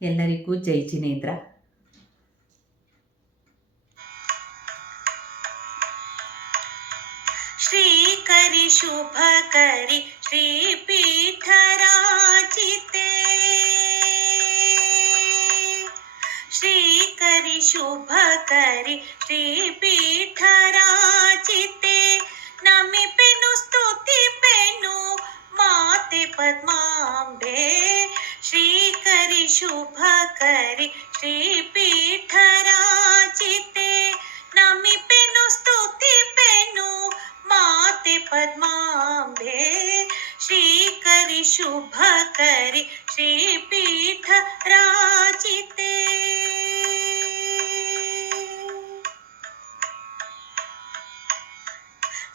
ಎಲ್ಲರಿಗೂ ಜೈ ಜಿನೇಂದ್ರ. श्रीकरि शुभकरि श्रीपीठराजिते, श्रीकरि शुभकरि श्रीपीठराजिते, नमिपेनु स्तुतिपेनु माते पद्मांबे, श्रीकरि शुभकरि श्रीपीठराजिते, नमिपेनु स्तुतिपेनु माते पद्मांबे, श्रीकरि शुभकरि श्रीपीठराजिते.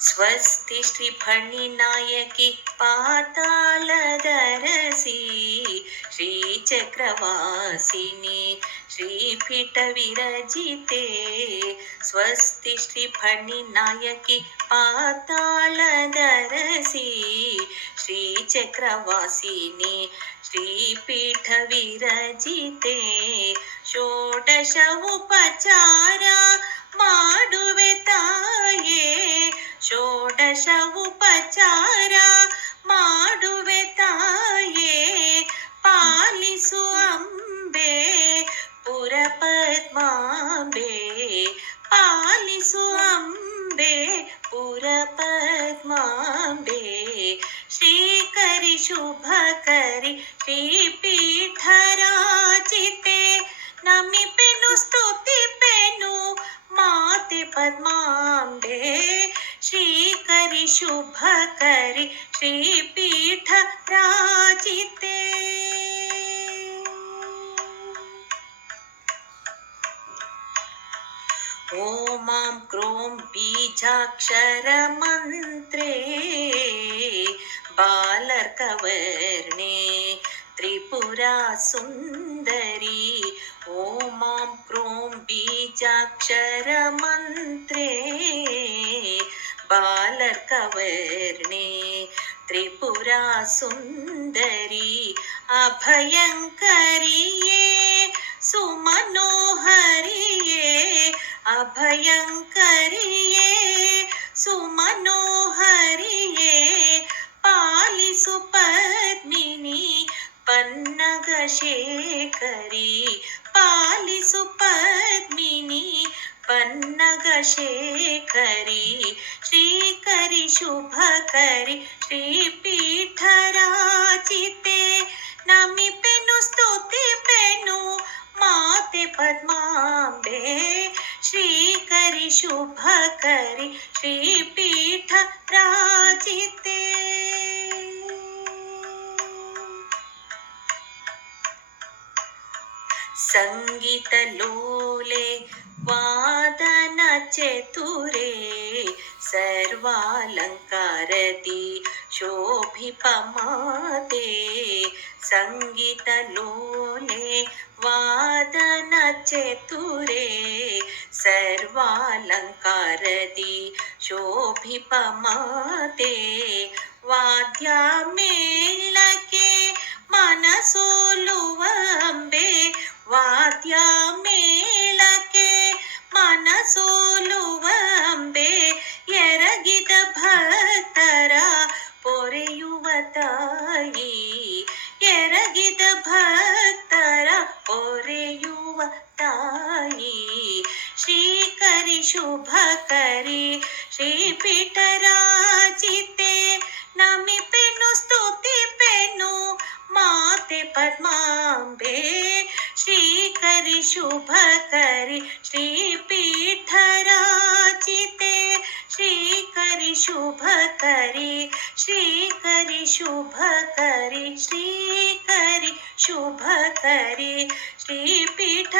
स्वस्ति श्रीफणिनायकि पातालदरसी, श्रीचक्रवासिनी श्रीपीठविरजिते, स्वस्ति श्रीफणिनायकि पातालदरसी, श्रीचक्रवासिनी श्रीपीठविरजिते, षोडश उपचार ಮಾಡುವೆ ತಾಯೇ, ಷೋಡಶ ಉಪಚಾರ ಮಾಡುವೆ ತಾಯೇ, ಪಾಲಿಸು ಅಂಬೆ ಪುರಪದ್ಮಾಂಬೆ, ಪಾಲಿಸು ಅಂಬೆ ಪುರಪದ್ಮಾಂಬೆ, ಶ್ರೀಕರಿ ಶುಭಕರಿ ಶ್ರೀಪೀಠರಾಜಿತೆ, ನಮಿಪೆನು ಸ್ತುತಿಪೆನು ಮಾತೆ ಪದ್ಮಾಂಬೆ, ಶ್ರೀಕರಿ ಶುಭಕರಿ ಶ್ರೀಪೀಠರಾಜಿತೆ. ಓಂ ಕ್ರೋಂ ಬೀಜಾಕ್ಷರ ಮಂತ್ರೇ, ಬಾಲರ್ಕವರ್ಣೆ ತ್ರಿಪುರಾ ಸುಂದರಿ, ಓಂ ಕ್ರೋಂ ಬೀಜಾಕ್ಷರ ಮಂತ್ರೇ, ಬಾಲರ್ಕವರ್ಣೆ ತ್ರಿಪುರಾ ಸುಂದರಿ, ಅಭಯಂಕರಿಯೇ ಸುಮನೋಹರಿಯೇ, ಅಭಯಂಕರಿಯೇ ಸುಮನೋಹರಿಯೇ, ಪಾಲಿಸು ಪದ್ಮಿನಿ ಪನ್ನಗಶೇಖರಿ, ಪಾಲಿಸು ಪದ್ಮಿನಿ ಪನ್ನಗಶೇಖರಿ, ಶ್ರೀಕರಿ ಶುಭಕರಿ ಶ್ರೀಪೀಠರಾಜಿತೆ, ನಮಿಪೆನು ಸ್ತುತಿಪೆನು ಮಾತೆ ಪದ್ಮಾಂಬೆ, ಶ್ರೀಕರಿ ಶುಭಕರಿ ಶ್ರೀಪೀಠರಾಜಿತೆ. ಸಂಗೀತ ಲೋಲೆ ವಾದನ ಚತುರೇ, ಸರ್ವಾಲಂಕಾರದಿ ಶೋಭಿಪಮಾತೆ, ಸಂಗೀತ ಲೋಲೆ ವಾದನ ಚತುರೇ, ಸರ್ವಾಲಂಕಾರದಿ ಶೋಭಿಪಮಾತೆ, ವಾದ್ಯ ಮೇಳಕ್ಕೆ ಮನಸೋಲುವ ಅಂಬೆ, ವಾದ್ಯ ಮೇಳಕ್ಕೆ ಮನಸೋಲುವ ಅಂಬೆ, ಎರಗಿದ ಭಕ್ತರ ಪೊರೆಯುವ ತಾಯಿ, ಎರಗಿದ ಭಕ್ತರ ಪೊರೆಯುವ ತಾಯಿ, ಶ್ರೀಕರಿ ಶುಭಕರಿ ಶ್ರೀಪೀಠರಾಜಿತೆ, ನಮಿಪೆನು ಸ್ತುತಿಪೆನು ಮಾತೆ ಪದ್ಮಾಂಬೆ, ಶ್ರೀಕರಿ ಶುಭಕರಿ ಶ್ರೀಪೀಠರಾಜಿತೆ, ಶ್ರೀಕರಿ ಶುಭಕರಿ ಶ್ರೀಕರಿ ಶುಭಕರಿ ಶ್ರೀಕರಿ ಶುಭಕರಿ ಶ್ರೀಪೀಠರಾಜಿತೆ.